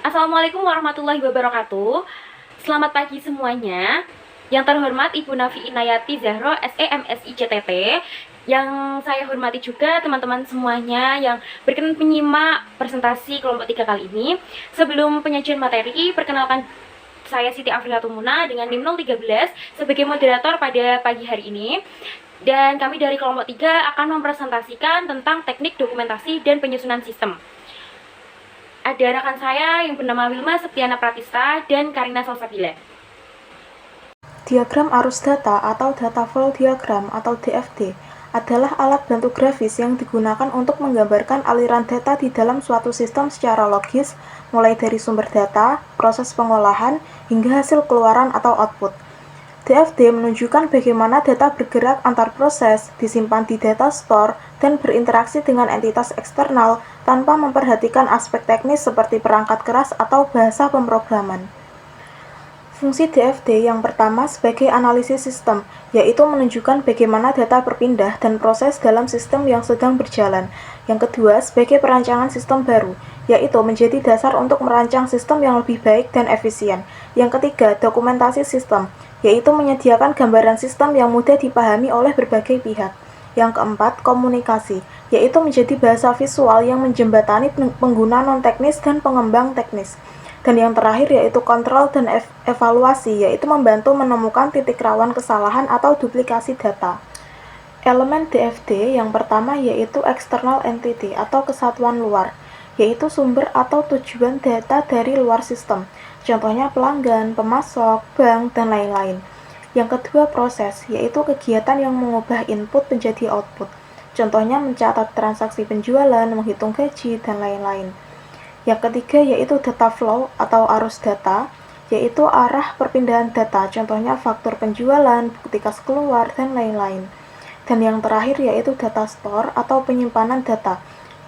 Assalamualaikum warahmatullahi wabarakatuh. Selamat pagi semuanya. Yang terhormat Ibu Nafi Inayati Zahro, SE MSI CTT. Yang saya hormati juga teman-teman semuanya yang berkenan menyimak presentasi kelompok 3 kali ini. Sebelum penyajian materi, perkenalkan saya Siti Afrila Tumuna dengan NIM 013 sebagai moderator pada pagi hari ini. Dan kami dari kelompok 3 akan mempresentasikan tentang teknik dokumentasi dan penyusunan sistem. Ada rekan saya yang bernama Wilma Septiana Pratista dan Karina Salsabila. Diagram arus data atau data flow diagram atau DFD adalah alat bantu grafis yang digunakan untuk menggambarkan aliran data di dalam suatu sistem secara logis, mulai dari sumber data, proses pengolahan, hingga hasil keluaran atau output. DFD menunjukkan bagaimana data bergerak antar proses, disimpan di data store, dan berinteraksi dengan entitas eksternal tanpa memperhatikan aspek teknis seperti perangkat keras atau bahasa pemrograman. Fungsi DFD yang pertama sebagai analisis sistem, yaitu menunjukkan bagaimana data berpindah dan proses dalam sistem yang sedang berjalan. Yang kedua sebagai perancangan sistem baru, yaitu menjadi dasar untuk merancang sistem yang lebih baik dan efisien. Yang ketiga, dokumentasi sistem, yaitu menyediakan gambaran sistem yang mudah dipahami oleh berbagai pihak. Yang keempat, komunikasi, yaitu menjadi bahasa visual yang menjembatani pengguna non-teknis dan pengembang teknis. Dan yang terakhir yaitu kontrol dan evaluasi, yaitu membantu menemukan titik rawan kesalahan atau duplikasi data. Elemen DFD yang pertama yaitu external entity atau kesatuan luar, yaitu sumber atau tujuan data dari luar sistem, contohnya pelanggan, pemasok, bank, dan lain-lain. Yang kedua proses, yaitu kegiatan yang mengubah input menjadi output, contohnya mencatat transaksi penjualan, menghitung gaji, dan lain-lain. Yang ketiga yaitu data flow atau arus data, yaitu arah perpindahan data, contohnya faktur penjualan, bukti kas keluar, dan lain-lain. Dan yang terakhir yaitu data store atau penyimpanan data,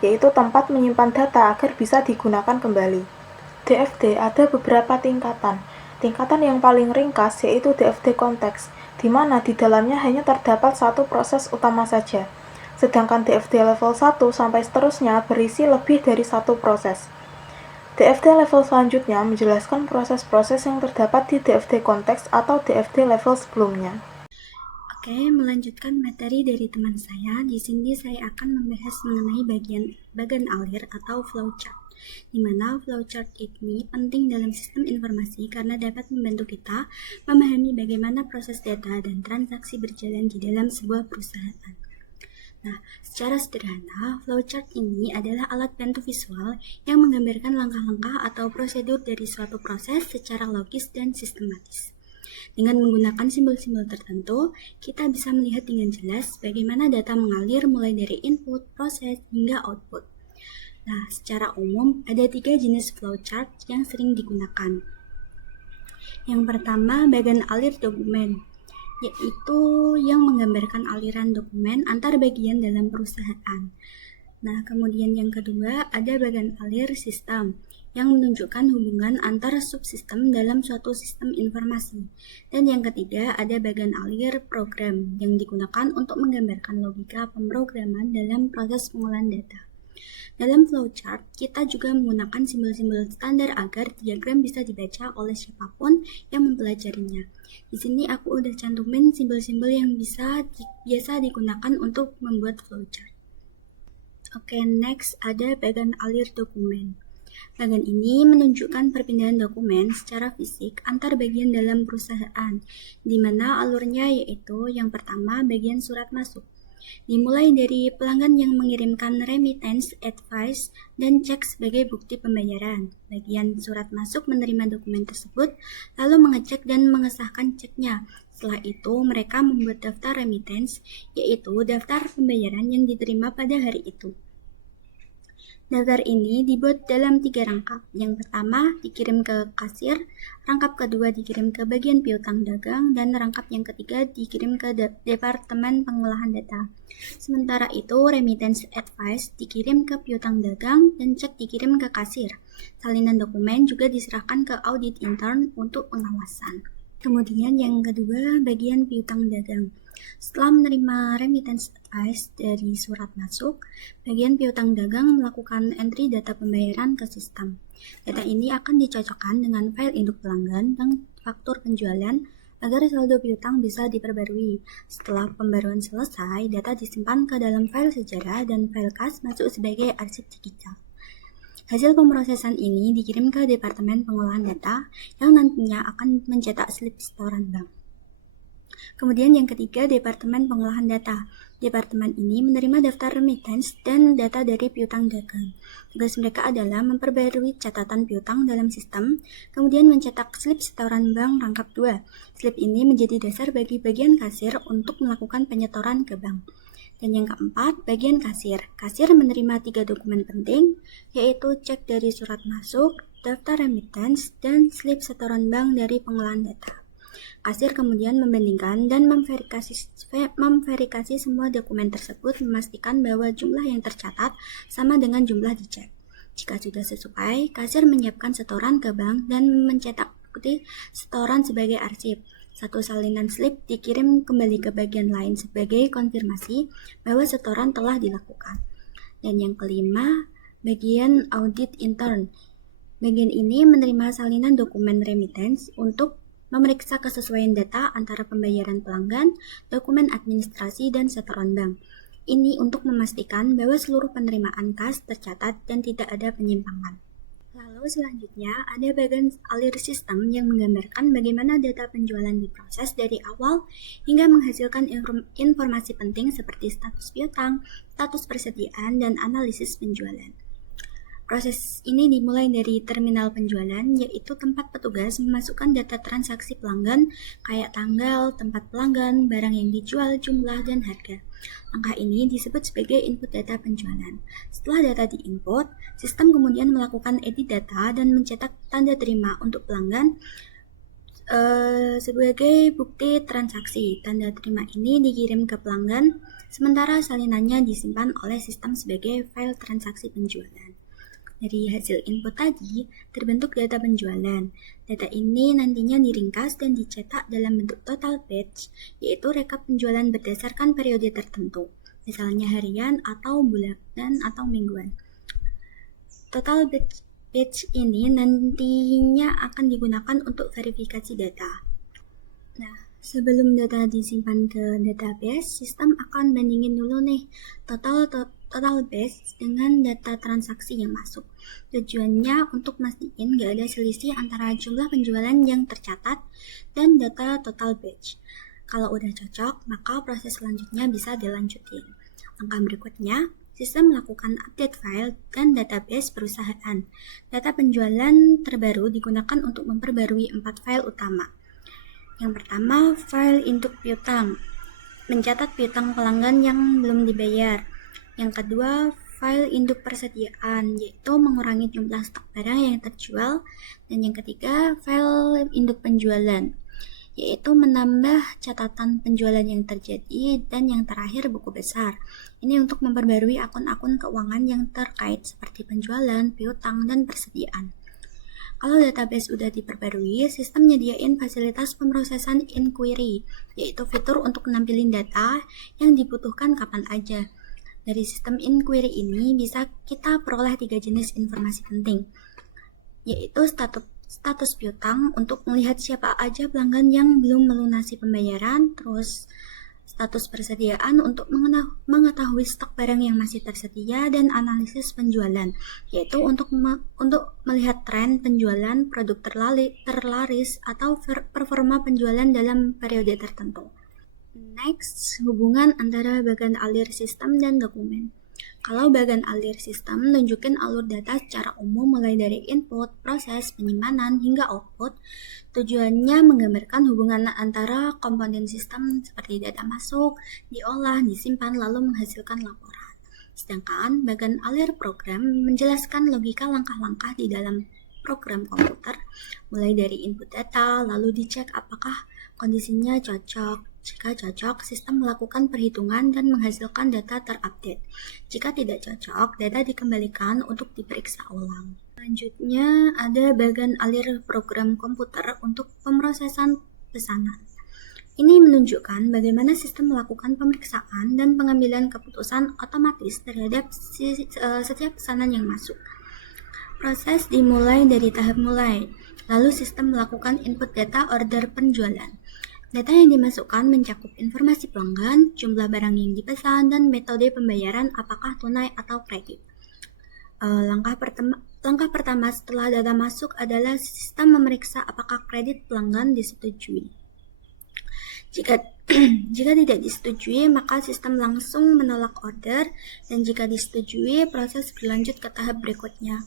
yaitu tempat menyimpan data agar bisa digunakan kembali. DFD ada beberapa tingkatan. Tingkatan yang paling ringkas yaitu DFD konteks, di mana di dalamnya hanya terdapat satu proses utama saja. Sedangkan DFD level 1 sampai seterusnya berisi lebih dari satu proses. DFD level selanjutnya menjelaskan proses-proses yang terdapat di DFD konteks atau DFD level sebelumnya. Oke, melanjutkan materi dari teman saya. Di sini saya akan membahas mengenai bagian alir atau flowchart. Di mana flowchart ini penting dalam sistem informasi karena dapat membantu kita memahami bagaimana proses data dan transaksi berjalan di dalam sebuah perusahaan. Nah, secara sederhana, flowchart ini adalah alat bantu visual yang menggambarkan langkah-langkah atau prosedur dari suatu proses secara logis dan sistematis. Dengan menggunakan simbol-simbol tertentu, kita bisa melihat dengan jelas bagaimana data mengalir mulai dari input, proses, hingga output. Nah, secara umum ada 3 jenis flowchart yang sering digunakan. Yang pertama, bagian alir dokumen, yaitu yang menggambarkan aliran dokumen antar bagian dalam perusahaan. Nah, kemudian yang kedua ada bagian alir sistem yang menunjukkan hubungan antara subsistem dalam suatu sistem informasi. Dan yang ketiga ada bagian alir program yang digunakan untuk menggambarkan logika pemrograman dalam proses pengolahan data. Dalam flowchart, kita juga menggunakan simbol-simbol standar agar diagram bisa dibaca oleh siapapun yang mempelajarinya. Di sini aku udah cantumin simbol-simbol yang biasa digunakan untuk membuat flowchart. Oke, next ada bagian alir dokumen. Bagian ini menunjukkan perpindahan dokumen secara fisik antar bagian dalam perusahaan, di mana alurnya yaitu yang pertama bagian surat masuk. Dimulai dari pelanggan yang mengirimkan remittance, advice, dan cek sebagai bukti pembayaran. Bagian surat masuk menerima dokumen tersebut, lalu mengecek dan mengesahkan ceknya. Setelah itu, mereka membuat daftar remittance, yaitu daftar pembayaran yang diterima pada hari itu. Daftar ini dibuat dalam 3 rangkap. Yang pertama dikirim ke kasir, rangkap kedua dikirim ke bagian piutang dagang, dan rangkap yang ketiga dikirim ke Departemen Pengolahan Data. Sementara itu, remittance advice dikirim ke piutang dagang dan cek dikirim ke kasir. Salinan dokumen juga diserahkan ke audit intern untuk pengawasan. Kemudian yang kedua, bagian piutang dagang. Setelah menerima remittance advice dari surat masuk, bagian piutang dagang melakukan entry data pembayaran ke sistem. Data ini akan dicocokkan dengan file induk pelanggan dan faktur penjualan agar saldo piutang bisa diperbarui. Setelah pembaruan selesai, data disimpan ke dalam file sejarah dan file kas masuk sebagai arsip digital. Hasil pemrosesan ini dikirim ke Departemen Pengolahan Data yang nantinya akan mencetak slip setoran bank. Kemudian yang ketiga, Departemen Pengolahan Data. Departemen ini menerima daftar remittance dan data dari piutang dagang. Tugas mereka adalah memperbarui catatan piutang dalam sistem, kemudian mencetak slip setoran bank rangkap 2. Slip ini menjadi dasar bagi bagian kasir untuk melakukan penyetoran ke bank. Dan yang keempat, bagian kasir. Kasir menerima 3 dokumen penting, yaitu cek dari surat masuk, daftar remittance, dan slip setoran bank dari pengolahan data. Kasir kemudian membandingkan dan memverifikasi semua dokumen tersebut, memastikan bahwa jumlah yang tercatat sama dengan jumlah dicek. Jika sudah sesuai, kasir menyiapkan setoran ke bank dan mencetak bukti setoran sebagai arsip. Satu salinan slip dikirim kembali ke bagian lain sebagai konfirmasi bahwa setoran telah dilakukan. Dan yang kelima, bagian audit intern. Bagian ini menerima salinan dokumen remittance untuk memeriksa kesesuaian data antara pembayaran pelanggan, dokumen administrasi, dan setoran bank. Ini untuk memastikan bahwa seluruh penerimaan kas tercatat dan tidak ada penyimpangan. Lalu selanjutnya ada bagian alir sistem yang menggambarkan bagaimana data penjualan diproses dari awal hingga menghasilkan informasi penting seperti status piutang, status persediaan, dan analisis penjualan. Proses ini dimulai dari terminal penjualan, yaitu tempat petugas memasukkan data transaksi pelanggan, kayak tanggal, tempat pelanggan, barang yang dijual, jumlah, dan harga. Langkah ini disebut sebagai input data penjualan. Setelah data diinput, sistem kemudian melakukan edit data dan mencetak tanda terima untuk pelanggan sebagai bukti transaksi. Tanda terima ini dikirim ke pelanggan, sementara salinannya disimpan oleh sistem sebagai file transaksi penjualan. Dari hasil input tadi, terbentuk data penjualan. Data ini nantinya diringkas dan dicetak dalam bentuk total batch, yaitu rekap penjualan berdasarkan periode tertentu, misalnya harian atau bulanan atau mingguan. Total batch ini nantinya akan digunakan untuk verifikasi data. Nah, sebelum data disimpan ke database, sistem akan bandingin dulu nih total batch dengan data transaksi yang masuk. Tujuannya untuk mastiin gak ada selisih antara jumlah penjualan yang tercatat dan data total batch. Kalau udah cocok, maka proses selanjutnya bisa dilanjutin. Langkah berikutnya, sistem melakukan update file dan database perusahaan. Data penjualan terbaru digunakan untuk memperbarui 4 file utama. Yang pertama, file induk piutang, mencatat piutang pelanggan yang belum dibayar. Yang kedua, file induk persediaan, yaitu mengurangi jumlah stok barang yang terjual. Dan yang ketiga, file induk penjualan, yaitu menambah catatan penjualan yang terjadi. Dan yang terakhir, buku besar. Ini untuk memperbarui akun-akun keuangan yang terkait seperti penjualan, piutang, dan persediaan. Kalau database sudah diperbarui, sistem nyediain fasilitas pemrosesan inquiry, yaitu fitur untuk nampilin data yang dibutuhkan kapan aja. Dari sistem inquiry ini bisa kita peroleh 3 jenis informasi penting, yaitu status piutang untuk melihat siapa aja pelanggan yang belum melunasi pembayaran, terus status persediaan untuk mengetahui stok barang yang masih tersedia, dan analisis penjualan, yaitu untuk melihat tren penjualan produk terlaris atau performa penjualan dalam periode tertentu. Next, hubungan antara bagan alir sistem dan dokumen. Kalau bagan alir sistem nunjukin alur data secara umum mulai dari input, proses, penyimpanan, hingga output. Tujuannya menggambarkan hubungan antara komponen sistem seperti data masuk, diolah, disimpan, lalu menghasilkan laporan. Sedangkan bagan alir program menjelaskan logika langkah-langkah di dalam program komputer, mulai dari input data, lalu dicek apakah kondisinya cocok. Jika cocok, sistem melakukan perhitungan dan menghasilkan data terupdate. Jika tidak cocok, data dikembalikan untuk diperiksa ulang. Selanjutnya, ada bagan alir program komputer untuk pemrosesan pesanan. Ini menunjukkan bagaimana sistem melakukan pemeriksaan dan pengambilan keputusan otomatis terhadap setiap pesanan yang masuk. Proses dimulai dari tahap mulai, lalu sistem melakukan input data order penjualan. Data yang dimasukkan mencakup informasi pelanggan, jumlah barang yang dipesan, dan metode pembayaran apakah tunai atau kredit. Langkah pertama setelah data masuk adalah sistem memeriksa apakah kredit pelanggan disetujui. Jika tidak disetujui, maka sistem langsung menolak order, dan jika disetujui, proses berlanjut ke tahap berikutnya.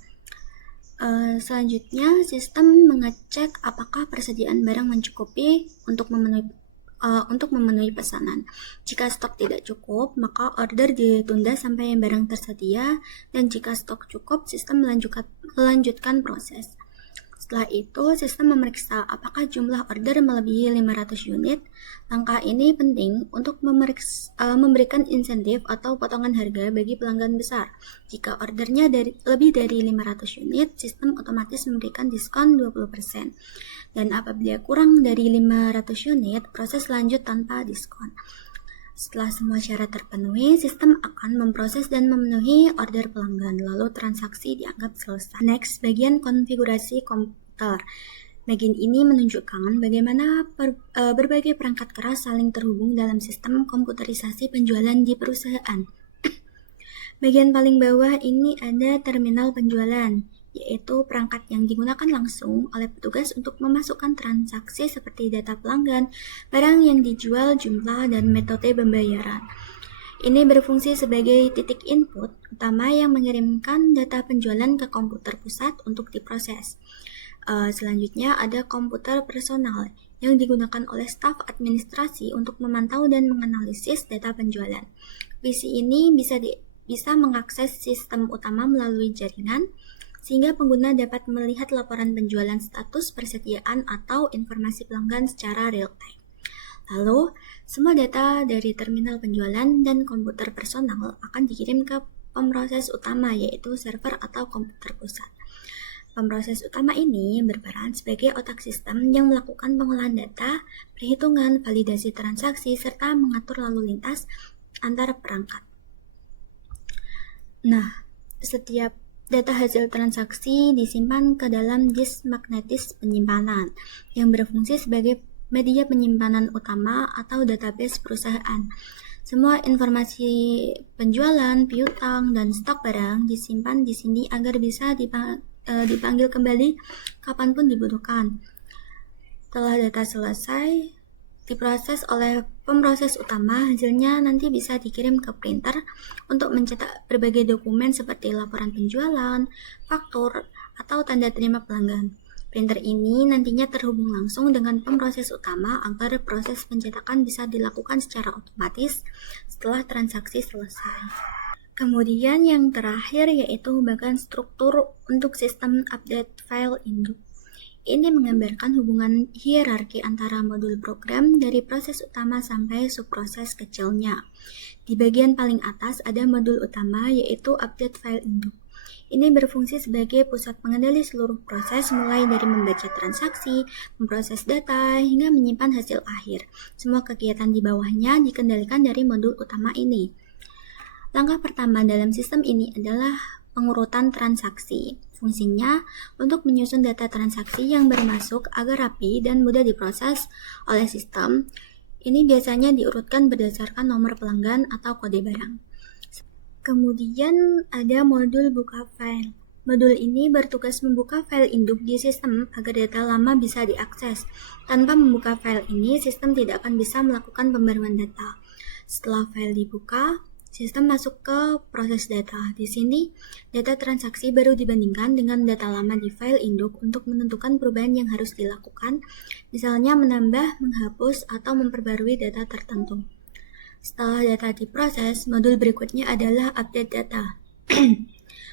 Selanjutnya, sistem mengecek apakah persediaan barang mencukupi untuk memenuhi pesanan. Jika stok tidak cukup, maka order ditunda sampai barang tersedia, dan jika stok cukup, sistem melanjutkan proses. Setelah itu, sistem memeriksa apakah jumlah order melebihi 500 unit. Langkah ini penting untuk memberikan insentif atau potongan harga bagi pelanggan besar. Jika ordernya lebih dari 500 unit, sistem otomatis memberikan diskon 20%. Dan apabila kurang dari 500 unit, proses lanjut tanpa diskon. Setelah semua syarat terpenuhi, sistem akan memproses dan memenuhi order pelanggan, lalu transaksi dianggap selesai. Next, bagian konfigurasi komputer. Bagian ini menunjukkan bagaimana berbagai perangkat keras saling terhubung dalam sistem komputerisasi penjualan di perusahaan. Bagian paling bawah ini ada terminal penjualan, yaitu perangkat yang digunakan langsung oleh petugas untuk memasukkan transaksi seperti data pelanggan, barang yang dijual, jumlah, dan metode pembayaran. Ini berfungsi sebagai titik input utama yang mengirimkan data penjualan ke komputer pusat untuk diproses. Selanjutnya ada komputer personal yang digunakan oleh staf administrasi untuk memantau dan menganalisis data penjualan. PC ini bisa mengakses sistem utama melalui jaringan, sehingga pengguna dapat melihat laporan penjualan, status persediaan, atau informasi pelanggan secara real-time. Lalu, semua data dari terminal penjualan dan komputer personal akan dikirim ke pemroses utama, yaitu server atau komputer pusat. Pemroses utama ini berperan sebagai otak sistem yang melakukan pengolahan data, perhitungan, validasi transaksi, serta mengatur lalu lintas antar perangkat. Nah, setiap data hasil transaksi disimpan ke dalam disk magnetis penyimpanan yang berfungsi sebagai media penyimpanan utama atau database perusahaan. Semua informasi penjualan, piutang, dan stok barang disimpan di sini agar bisa dipanggil kembali kapanpun dibutuhkan. Setelah data selesai diproses oleh pemroses utama, hasilnya nanti bisa dikirim ke printer untuk mencetak berbagai dokumen seperti laporan penjualan, faktur, atau tanda terima pelanggan. Printer ini nantinya terhubung langsung dengan pemroses utama agar proses pencetakan bisa dilakukan secara otomatis setelah transaksi selesai. Kemudian yang terakhir yaitu bagian struktur untuk sistem update file induk. Ini menggambarkan hubungan hierarki antara modul program dari proses utama sampai subproses kecilnya. Di bagian paling atas ada modul utama yaitu update file induk. Ini berfungsi sebagai pusat pengendali seluruh proses mulai dari membaca transaksi, memproses data, hingga menyimpan hasil akhir. Semua kegiatan di bawahnya dikendalikan dari modul utama ini. Langkah pertama dalam sistem ini adalah pengurutan transaksi. Fungsinya untuk menyusun data transaksi yang bermasuk agar rapi dan mudah diproses oleh sistem. Ini biasanya diurutkan berdasarkan nomor pelanggan atau kode barang. Kemudian ada modul buka file. Modul ini bertugas membuka file induk di sistem agar data lama bisa diakses. Tanpa membuka file ini, sistem tidak akan bisa melakukan pembaruan data. Setelah file dibuka, sistem masuk ke proses data. Di sini, data transaksi baru dibandingkan dengan data lama di file induk untuk menentukan perubahan yang harus dilakukan, misalnya menambah, menghapus, atau memperbarui data tertentu. Setelah data diproses, modul berikutnya adalah update data.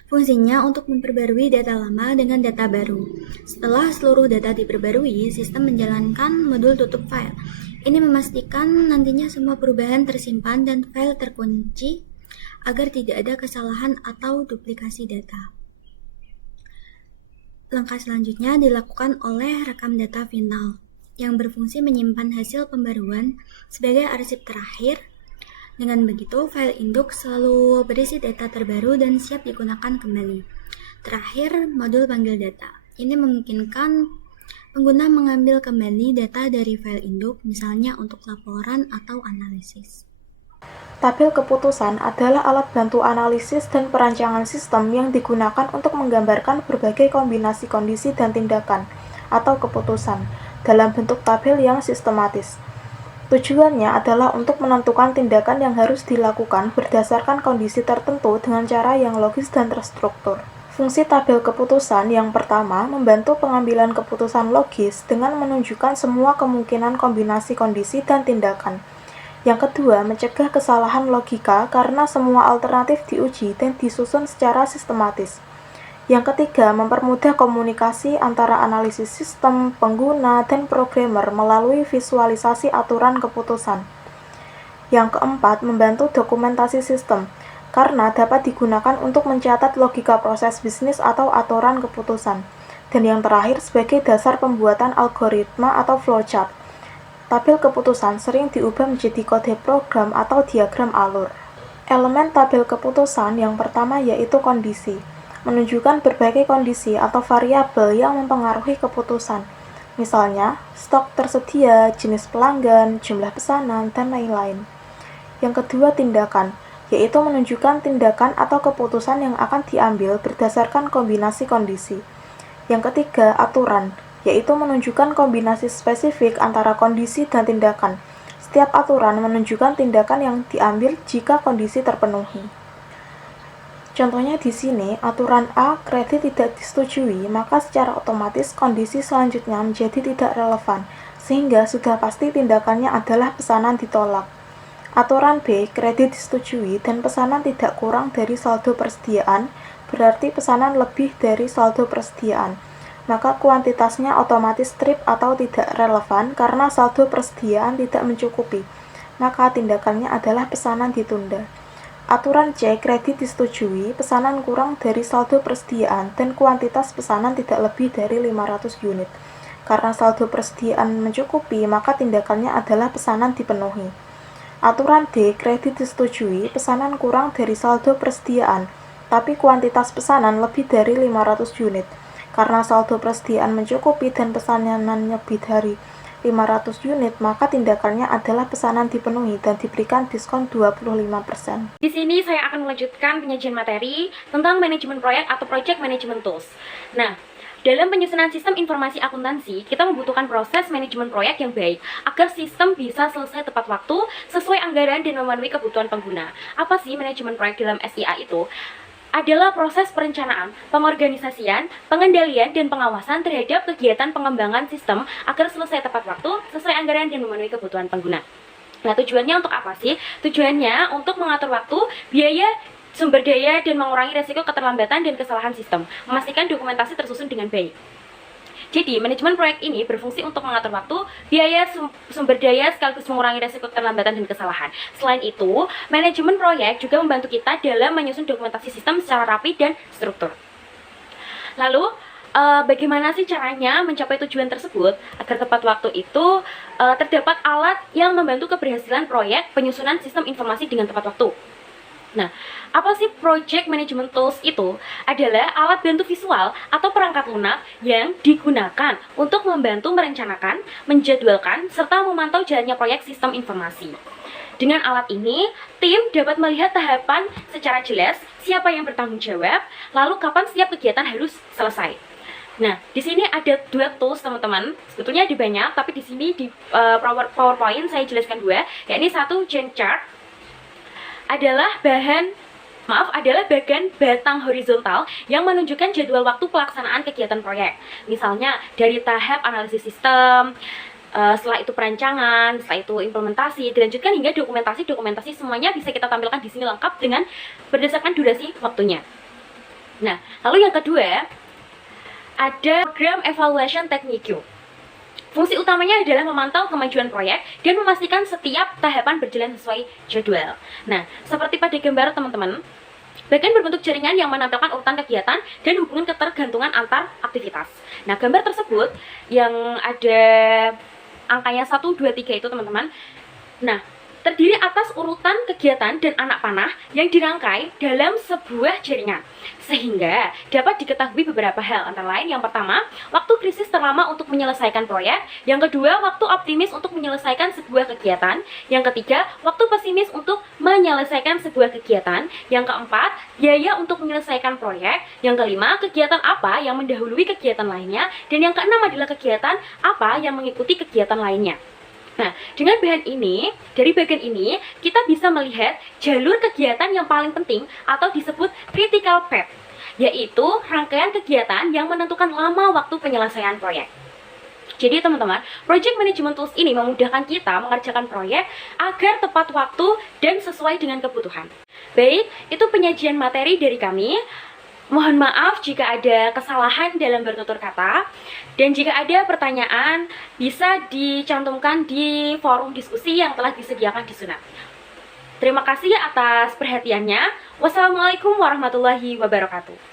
Fungsinya untuk memperbarui data lama dengan data baru. Setelah seluruh data diperbarui, sistem menjalankan modul tutup file. Ini memastikan nantinya semua perubahan tersimpan dan file terkunci agar tidak ada kesalahan atau duplikasi data. Langkah selanjutnya dilakukan oleh rekam data final yang berfungsi menyimpan hasil pembaruan sebagai arsip terakhir. Dengan begitu, file induk selalu berisi data terbaru dan siap digunakan kembali. Terakhir, modul panggil data. Ini memungkinkan pengguna mengambil kembali data dari file induk, misalnya untuk laporan atau analisis. Tabel keputusan adalah alat bantu analisis dan perancangan sistem yang digunakan untuk menggambarkan berbagai kombinasi kondisi dan tindakan atau keputusan dalam bentuk tabel yang sistematis. Tujuannya adalah untuk menentukan tindakan yang harus dilakukan berdasarkan kondisi tertentu dengan cara yang logis dan terstruktur. Fungsi tabel keputusan yang pertama membantu pengambilan keputusan logis dengan menunjukkan semua kemungkinan kombinasi kondisi dan tindakan. Yang kedua, mencegah kesalahan logika karena semua alternatif diuji dan disusun secara sistematis. Yang ketiga, mempermudah komunikasi antara analisis sistem, pengguna, dan programmer melalui visualisasi aturan keputusan. Yang keempat, membantu dokumentasi sistem, karena dapat digunakan untuk mencatat logika proses bisnis atau aturan keputusan. Dan yang terakhir, sebagai dasar pembuatan algoritma atau flowchart. Tabel keputusan sering diubah menjadi kode program atau diagram alur. Elemen tabel keputusan yang pertama yaitu kondisi, menunjukkan berbagai kondisi atau variabel yang mempengaruhi keputusan. Misalnya, stok tersedia, jenis pelanggan, jumlah pesanan, dan lain-lain. Yang kedua, tindakan, yaitu menunjukkan tindakan atau keputusan yang akan diambil berdasarkan kombinasi kondisi. Yang ketiga, aturan, yaitu menunjukkan kombinasi spesifik antara kondisi dan tindakan. Setiap aturan menunjukkan tindakan yang diambil jika kondisi terpenuhi. Contohnya di sini, aturan A, kredit tidak disetujui, maka secara otomatis kondisi selanjutnya menjadi tidak relevan, sehingga sudah pasti tindakannya adalah pesanan ditolak. Aturan B, kredit disetujui dan pesanan tidak kurang dari saldo persediaan, berarti pesanan lebih dari saldo persediaan. Maka kuantitasnya otomatis strip atau tidak relevan karena saldo persediaan tidak mencukupi. Maka tindakannya adalah pesanan ditunda. Aturan C, kredit disetujui, pesanan kurang dari saldo persediaan dan kuantitas pesanan tidak lebih dari 500 unit. Karena saldo persediaan mencukupi, maka tindakannya adalah pesanan dipenuhi. Aturan D, kredit disetujui, pesanan kurang dari saldo persediaan, tapi kuantitas pesanan lebih dari 500 unit. Karena saldo persediaan mencukupi dan pesanan lebih dari 500 unit, maka tindakannya adalah pesanan dipenuhi dan diberikan diskon 25%. Di sini saya akan melanjutkan penyajian materi tentang manajemen proyek atau project management tools. Nah, dalam penyusunan sistem informasi akuntansi, kita membutuhkan proses manajemen proyek yang baik agar sistem bisa selesai tepat waktu, sesuai anggaran dan memenuhi kebutuhan pengguna. Apa sih manajemen proyek dalam SIA itu? Adalah proses perencanaan, pengorganisasian, pengendalian, dan pengawasan terhadap kegiatan pengembangan sistem agar selesai tepat waktu, sesuai anggaran dan memenuhi kebutuhan pengguna. Nah, tujuannya untuk apa sih? Tujuannya untuk mengatur waktu, biaya, sumber daya, dan mengurangi resiko keterlambatan dan kesalahan sistem, memastikan dokumentasi tersusun dengan baik. Jadi, manajemen proyek ini berfungsi untuk mengatur waktu, biaya, sumber daya, sekaligus mengurangi resiko keterlambatan dan kesalahan. Selain itu, manajemen proyek juga membantu kita dalam menyusun dokumentasi sistem secara rapi dan struktur. Lalu, bagaimana sih caranya mencapai tujuan tersebut? Agar tepat waktu itu, terdapat alat yang membantu keberhasilan proyek penyusunan sistem informasi dengan tepat waktu. Nah, apa sih Project Management Tools itu? Adalah alat bantu visual atau perangkat lunak yang digunakan untuk membantu merencanakan, menjadwalkan, serta memantau jalannya proyek sistem informasi. Dengan alat ini, tim dapat melihat tahapan secara jelas, siapa yang bertanggung jawab, lalu kapan setiap kegiatan harus selesai. Nah, di sini ada dua tools teman-teman. Sebetulnya ada banyak, tapi di sini di PowerPoint saya jelaskan dua, yakni satu Gantt chart adalah bagian batang horizontal yang menunjukkan jadwal waktu pelaksanaan kegiatan proyek. Misalnya dari tahap analisis sistem, setelah itu perancangan, setelah itu implementasi, dilanjutkan hingga dokumentasi semuanya bisa kita tampilkan di sini lengkap dengan berdasarkan durasi waktunya. Nah, lalu yang kedua ada program evaluation technique. Fungsi utamanya adalah memantau kemajuan proyek dan memastikan setiap tahapan berjalan sesuai jadwal. Nah, seperti pada gambar teman-teman, bagian berbentuk jaringan yang menampilkan urutan kegiatan dan hubungan ketergantungan antar aktivitas. Nah, gambar tersebut yang ada angkanya 1, 2, 3 itu teman-teman. Nah, terdiri atas urutan kegiatan dan anak panah yang dirangkai dalam sebuah jaringan, sehingga dapat diketahui beberapa hal, antara lain yang pertama, waktu krisis terlama untuk menyelesaikan proyek, yang kedua, waktu optimis untuk menyelesaikan sebuah kegiatan, yang ketiga, waktu pesimis untuk menyelesaikan sebuah kegiatan, yang keempat, biaya untuk menyelesaikan proyek, yang kelima, kegiatan apa yang mendahului kegiatan lainnya, dan yang keenam adalah kegiatan apa yang mengikuti kegiatan lainnya. Nah, dengan dari bagian ini, kita bisa melihat jalur kegiatan yang paling penting atau disebut critical path, yaitu rangkaian kegiatan yang menentukan lama waktu penyelesaian proyek. Jadi teman-teman, Project Management Tools ini memudahkan kita mengerjakan proyek agar tepat waktu dan sesuai dengan kebutuhan. Baik, itu penyajian materi dari kami. Mohon maaf jika ada kesalahan dalam bertutur kata, dan jika ada pertanyaan bisa dicantumkan di forum diskusi yang telah disediakan di Sunat. Terima kasih atas perhatiannya. Wassalamualaikum warahmatullahi wabarakatuh.